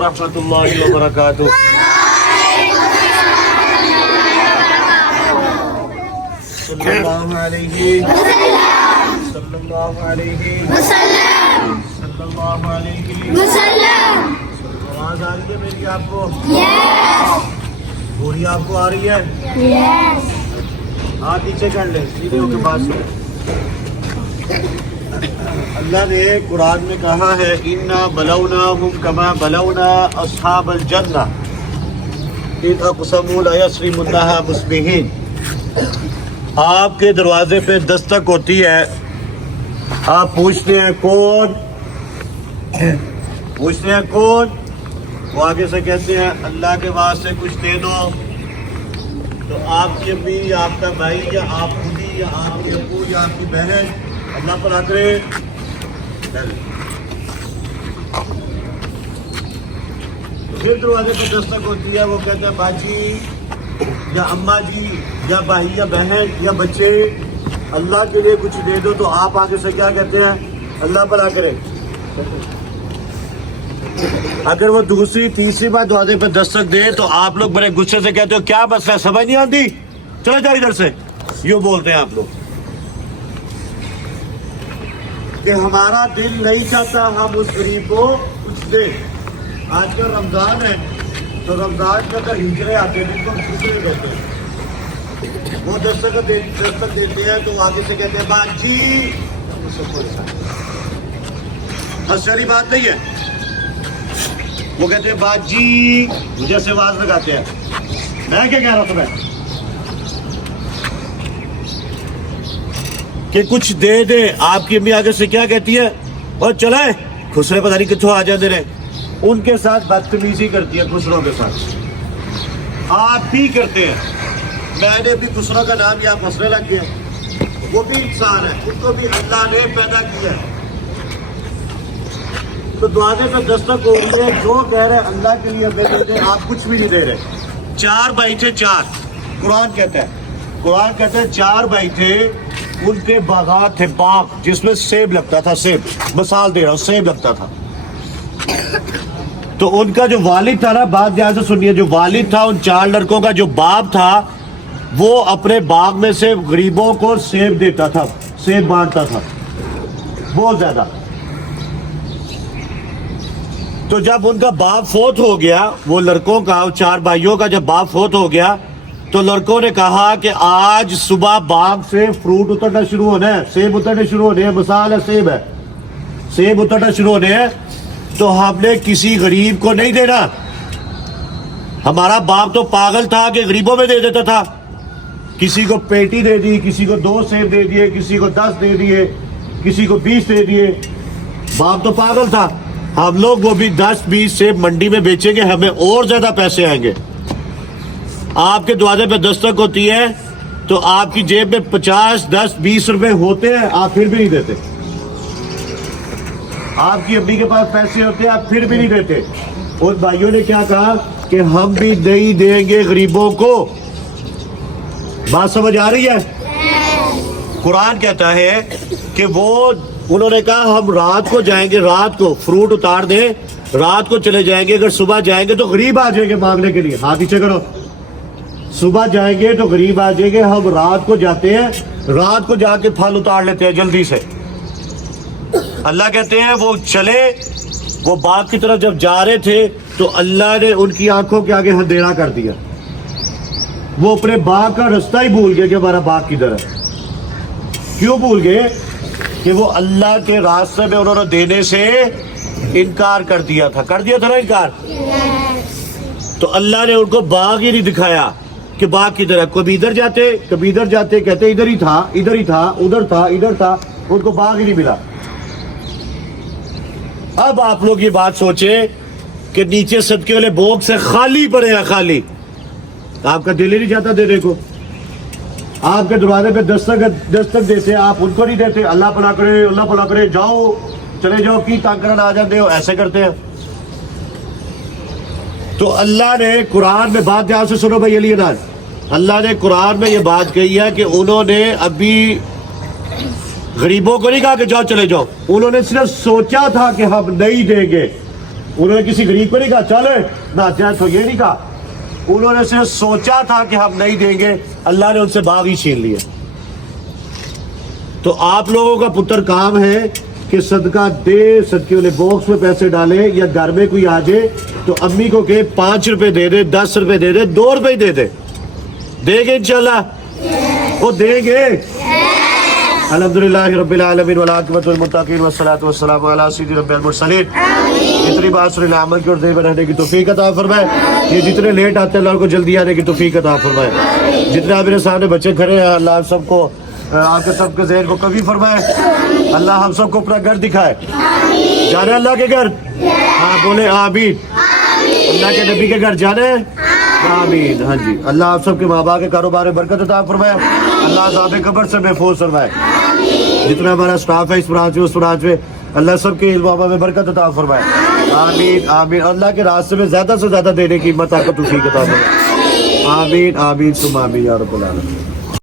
रहमतुल्लाहि व बरकातुहू। सल्लल्लाहु अलैहि सल्लल्लाहु अलैहि सल्लल्लाहु अलैहि वसल्लम। आवाज आ रही है मेरी आपको? पूरी आपको आ रही है? हाथ नीचे कर ले, सीधे होके पास से। अल्लाह ने कुरान में कहा है इन्ना बलौनाहुम कमा बलौना अस्हाबल जन्नह इद अक़समू ला यस्रिमुन्नहा मुस्बिहीन। आपके दरवाजे पे दस्तक होती है, आप पूछते हैं कौन, पूछते हैं कौन, वो आगे से कहते हैं अल्लाह के वास्ते कुछ दे दो। तो आपकी अम्मी या आपका भाई या आप खुद ही या आपके अब्बू या आपकी बहन अल्लाह पर आकर फिर दरवाजे पर दस्तक होती है, वो कहते हैं बाजी या अम्मा जी या भाई या बहन या बच्चे अल्लाह के लिए कुछ दे दो। तो आप आगे से क्या कहते हैं? अल्लाह पर आकर। अगर वो दूसरी तीसरी बार दरवाजे पर दस्तक दे तो आप लोग बड़े गुस्से से कहते हो क्या मसला है, समझ नहीं आती, चले जाओ इधर से, यूं बोलते हैं आप लोग कि हमारा दिल नहीं चाहता हम उस गरीब को कुछ दे। आजकल रमजान है तो रमजान के अंदर हिजरे आते हैं जिनको खुशरे कहते हैं, वो दस्तक देते हैं तो आगे से कहते हैं बाजी। हंसने बात नहीं है, वो कहते हैं बाजी, जैसे आवाज लगाते हैं। मैं क्या कह रहा था मैं कि कुछ दे दे। आपकी अम्मी आगे से क्या कहती है? और चले खुसरे पता नहीं कितों आ जाते रहे। उनके साथ बदतमीजी करती है, खुसरों के साथ आप भी करते हैं। मैंने भी खुसरों का नाम यहाँ फंसने लग गया, वो भी इंसान है, उनको भी अल्लाह ने पैदा किया है। तो दरवाजे पे दस्तक हो रही है, जो कह रहे हैं अल्लाह के लिए दे देते, आप कुछ भी नहीं दे रहे। चार भाई थे, चार, कुरान कहता है चार भाई थे, उनके बागात थे, बाग जिसमें सेब लगता था, सेब, मिसाल दे रहा हूँ, सेब लगता था। तो उनका जो वालिद था ना, बात ध्यान से सुनिए, जो वालिद था उन चार लड़कों का, जो बाप था, वो अपने बाग में से गरीबों को सेब देता था, सेब बांटता था बहुत ज्यादा। तो जब उनका बाप फोत हो गया, वो लड़कों का, चार भाइयों का जब बाप फोत हो गया, तो लड़कों ने कहा कि आज सुबह बाग से फ्रूट उतरना शुरू होना है, सेब उतरने शुरू होने हैं, मिसाल है सेब है, सेब उतरना शुरू होने हैं, तो हमने किसी गरीब को नहीं देना। हमारा बाप तो पागल था कि गरीबों में दे देता था, किसी को पेटी दे दी, किसी को 2 सेब दे दिए, किसी को 10 दे दिए, किसी को 20 दे दिए। बाप तो पागल था। हम लोग वो भी 10-20 सेब मंडी में बेचेंगे, हमें और ज्यादा पैसे आएंगे। आपके दरवाजे पे दस्तक होती है तो आपकी जेब में 50, 10, 20 रुपए होते हैं, आप फिर भी नहीं देते। आपकी अम्मी के पास पैसे होते हैं, आप फिर भी नहीं देते। उन भाइयों ने क्या कहा कि हम भी नहीं देंगे गरीबों को। बात समझ आ रही है? कुरान कहता है कि वो, उन्होंने कहा हम रात को जाएंगे, रात को फ्रूट उतार दें, रात को चले जाएंगे, अगर सुबह जाएंगे तो गरीब आ जाएंगे मांगने के लिए। हाथ नीचे करो। सुबह जाएंगे तो गरीब आ जाएंगे, हम रात को जाते हैं, रात को जाके फल उतार लेते हैं जल्दी से। अल्लाह कहते हैं वो चले, वो बाग की तरफ जब जा रहे थे तो अल्लाह ने उनकी आंखों के आगे अंधेरा कर दिया। वो अपने बाग का रास्ता ही भूल गए कि हमारा बाग किधर है। क्यों भूल गए? कि वो अल्लाह के रास्ते में उन्होंने देने से इनकार कर दिया था ना इनकार। तो अल्लाह ने उनको बाग ही नहीं दिखाया कि बाग किधर है। कभी इधर जाते, कभी इधर जाते, कहते इधर ही था, इधर ही था, उधर था, इधर था, उनको बाग ही नहीं मिला। अब आप लोग ये बात सोचे कि नीचे सदके वाले बोग से खाली पड़े हैं, खाली, आपका दिल ही नहीं चाहता देने को। आपके दरवाजे पे दस्तक देते, आप उनको नहीं देते। अल्लाह भला करे, अल्लाह भला करे, जाओ चले जाओ, की तंग करना आ जाते हो, ऐसे करते हैं। तो अल्लाह ने कुरान में, बात ध्यान से सुनो भाई अली अनाज, अल्लाह ने कुरान में ये बात कही है कि उन्होंने अभी गरीबों को नहीं कहा कि जाओ चले जाओ, उन्होंने सिर्फ सोचा था कि हम नहीं देंगे। انہوں نے کسی غریب کو نہیں کہا چلے نہ جائے تو یہ نہیں کہا, انہوں نے صرف سوچا تھا کہ ہم نہیں دیں گے, اللہ نے ان سے باغ ہی چھین لیے. تو آپ لوگوں کا پتر کام ہے کہ صدقہ دے, صدقے والے باکس میں پیسے ڈالے, یا گھر میں کوئی آ جائے تو امی کو کہ 5 روپے دے دے, 10 روپے دے دے, 2 روپے دے دے, دیں گے انشاءاللہ, وہ دیں گے. الحمدللہ رب العالمین والعاقبۃ للمتقین والصلاۃ والسلام علی سیدنا رب المرسلین. جتنی بات سنی عمل کی اور ذہن میں رہنے کی توفیق عطا فرمائے. یہ جتنے لیٹ آتے ہیں اللہ ان کو جلدی آنے کی توفیق عطا فرمائے. جتنے آپ میرے سامنے بچے کھڑے ہیں اللہ آپ سب کو, آپ کے سب کے ذہن کو قوی فرمائے. اللہ ہم سب کو اپنا گھر دکھائے. جانے اللہ کے گھر, ہاں بولے آمین. اللہ کے نبی کے گھر جانے آمین. ہاں جی, اللہ آپ سب کے ماں باپ کے کاروبار میں برکت عطا فرمائے. اللہ عذاب قبر سے محفوظ فرمائے. جتنا ہمارا اسٹاف ہے اس برانچ میں اس برانچ میں اللہ سب کے علم و عمل میں برکت عطا فرمائے. آمین آمین. اللہ کے راستے میں زیادہ سے زیادہ دینے کی ہمت طاقت توفیق عطا فرمائے. آمین آمین ثم آمین یا رب العالمین.